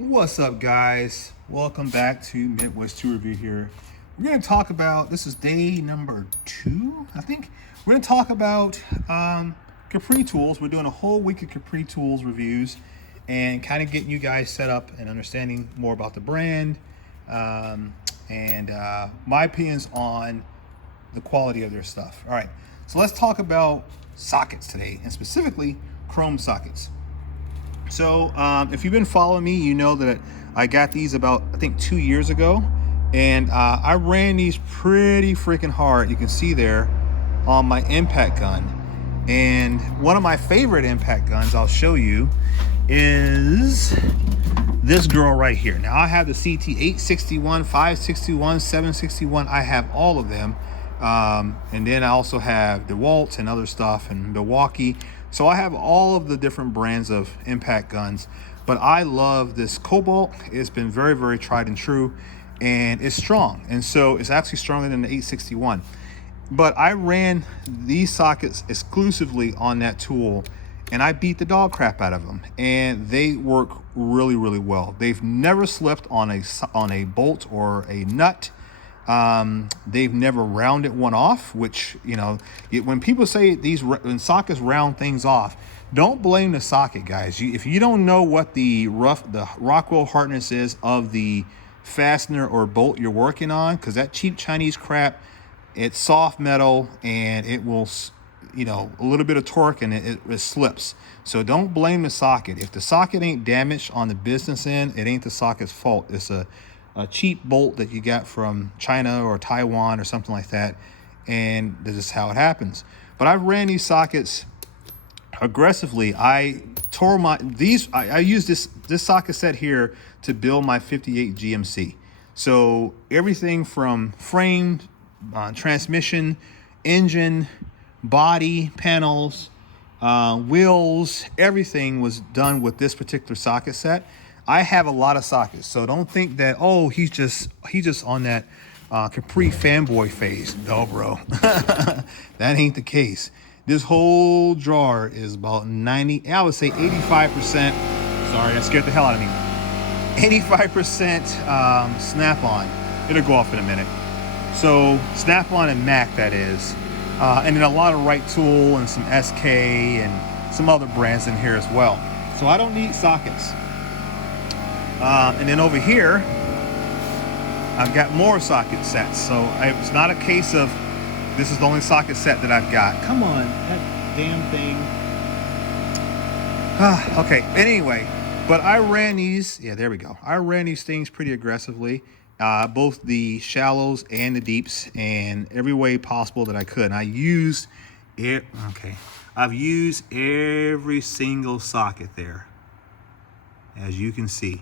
What's up, guys? Welcome back to Midwest 2 Review here. We're going to talk about, this is day number 2, I think. We're going to talk about Capri Tools. We're doing a whole week of Capri Tools reviews and kind of getting you guys set up and understanding more about the brand and my opinions on the quality of their stuff. All right, so let's talk about sockets today, and specifically chrome sockets. So if you've been following me, you know that I got these about, I think, 2 years ago. And I ran these pretty freaking hard. You can see there on my impact gun. And one of my favorite impact guns, I'll show you, is this girl right here. Now I have the CT 861, 561, 761. I have all of them. And then I also have DeWalt and other stuff and Milwaukee. So I have all of the different brands of impact guns, but I love this Cobalt. It's been very, very tried and true, and it's strong. And so it's actually stronger than the 861. But I ran these sockets exclusively on that tool, and I beat the dog crap out of them. And they work really, really well. They've never slipped on a bolt or a nut. They've never rounded one off, which, you know, when people say when sockets round things off, don't blame the socket, guys. If you don't know what the Rockwell hardness is of the fastener or bolt you're working on, because that cheap Chinese crap, it's soft metal and it will, you know, a little bit of torque and it slips. So don't blame the socket. If the socket ain't damaged on the business end, it ain't the socket's fault. It's a cheap bolt that you got from China or Taiwan or something like that, and this is how it happens. But I ran these sockets aggressively. I used this socket set here to build my 58 GMC. So everything from frame, transmission, engine, body, panels, wheels, everything was done with this particular socket set. I have a lot of sockets, so don't think that, oh, he's just on that Capri fanboy phase. No, bro. That ain't the case. This whole drawer is about 90, I would say 85%. Sorry, that scared the hell out of me. 85% Snap-on. It'll go off in a minute. So Snap-on and Mac, that is. And then a lot of Right Tool and some SK and some other brands in here as well. So I don't need sockets. And then over here, I've got more socket sets. So it's not a case of this is the only socket set that I've got. Come on, that damn thing. Okay, anyway, but I ran these. Yeah, there we go. I ran these things pretty aggressively, both the shallows and the deeps, and every way possible that I could. And I used it. Okay, I've used every single socket there, as you can see.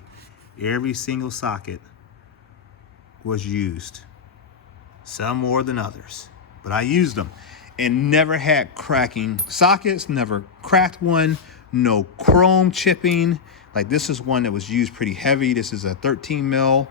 Every single socket was used, some more than others, but I used them and never had cracking sockets, never cracked one, no chrome chipping. Like this is one that was used pretty heavy. This is a 13 mil,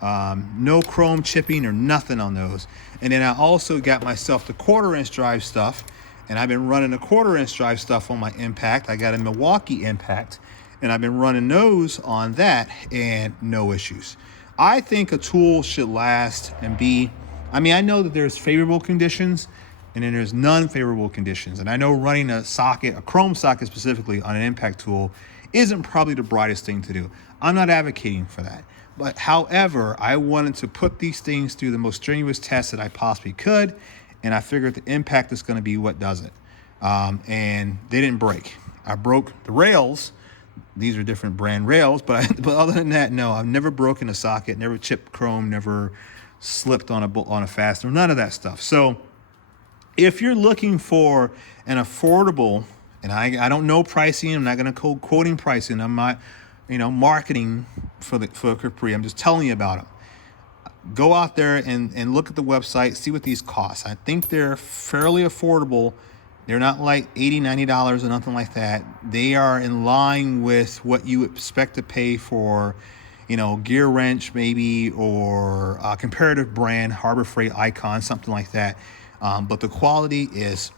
no chrome chipping or nothing on those. And then I also got myself the 1/4-inch drive stuff, and I've been running the 1/4-inch drive stuff on my impact. I got a Milwaukee impact, and I've been running those on that, and no issues. I think a tool should last and be, I mean, I know that there's favorable conditions and then there's non-favorable conditions. And I know running a socket, a chrome socket specifically, on an impact tool isn't probably the brightest thing to do. I'm not advocating for that. But however, I wanted to put these things through the most strenuous test that I possibly could, and I figured the impact is going to be what does it. And they didn't break. I broke the rails. These are different brand rails, but other than that, no, I've never broken a socket, never chipped chrome, never slipped on a fastener, none of that stuff. So if you're looking for an affordable, and I don't know pricing, I'm not going to quoting pricing, I'm not, marketing for Capri, I'm just telling you about them. Go out there and look at the website, see what these cost. I think they're fairly affordable. They're not like $80, $90 or nothing like that. They are in line with what you expect to pay for, Gear Wrench maybe, or a comparative brand, Harbor Freight, Icon, something like that. But the quality is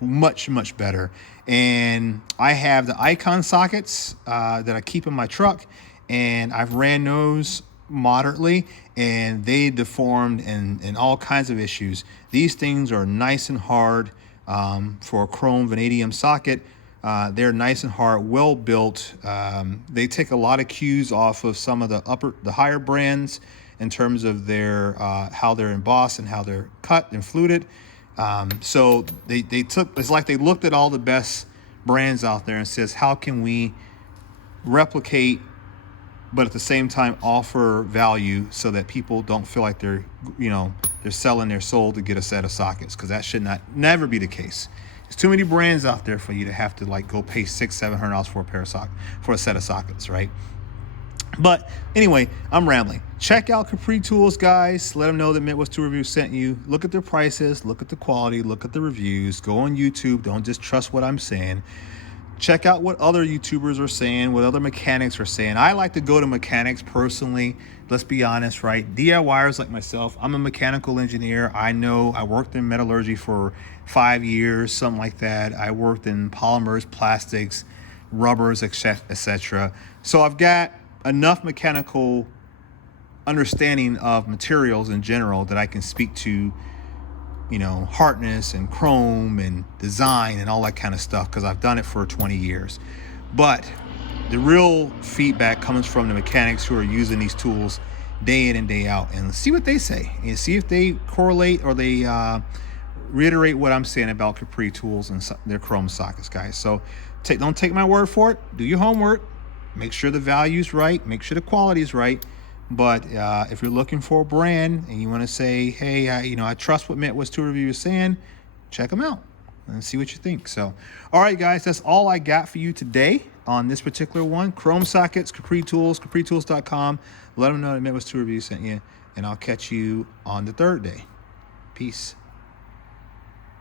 much, much better. And I have the Icon sockets that I keep in my truck, and I've ran those moderately, and they deformed and all kinds of issues. These things are nice and hard for a chrome vanadium socket. They're nice and hard, well built. They take a lot of cues off of some of the higher brands in terms of their how they're embossed and how they're cut and fluted. So they took, it's like they looked at all the best brands out there and says, how can we replicate, but at the same time offer value so that people don't feel like they're selling their soul to get a set of sockets, because that should never be the case. There's too many brands out there for you to have to like go pay $600-700 for a pair of for a set of sockets, right? But anyway, I'm rambling. Check out Capri Tools, guys. Let them know that Midwest Tool Review sent you. Look at their prices, look at the quality, look at the reviews. Go on YouTube. Don't just trust what I'm saying. Check out what other YouTubers are saying, what other mechanics are saying. I like to go to mechanics personally. Let's be honest, right? DIYers like myself, I'm a mechanical engineer. I know I worked in metallurgy for 5 years, something like that. I worked in polymers, plastics, rubbers, etc. So I've got enough mechanical understanding of materials in general that I can speak to, hardness and chrome and design and all that kind of stuff, because I've done it for 20 years. But the real feedback comes from the mechanics who are using these tools day in and day out, and see what they say and see if they correlate or they reiterate what I'm saying about Capri Tools and their chrome sockets, guys. So don't take my word for it. Do your homework. Make sure the value's right. Make sure the quality's right. But if you're looking for a brand and you want to say, hey, I trust what Midwest Tool Review is saying, check them out and see what you think. So, all right, guys, that's all I got for you today on this particular one. Chrome sockets, Capri Tools, capritools.com. Let them know that Midwest Tool Review sent you, and I'll catch you on the third day. Peace.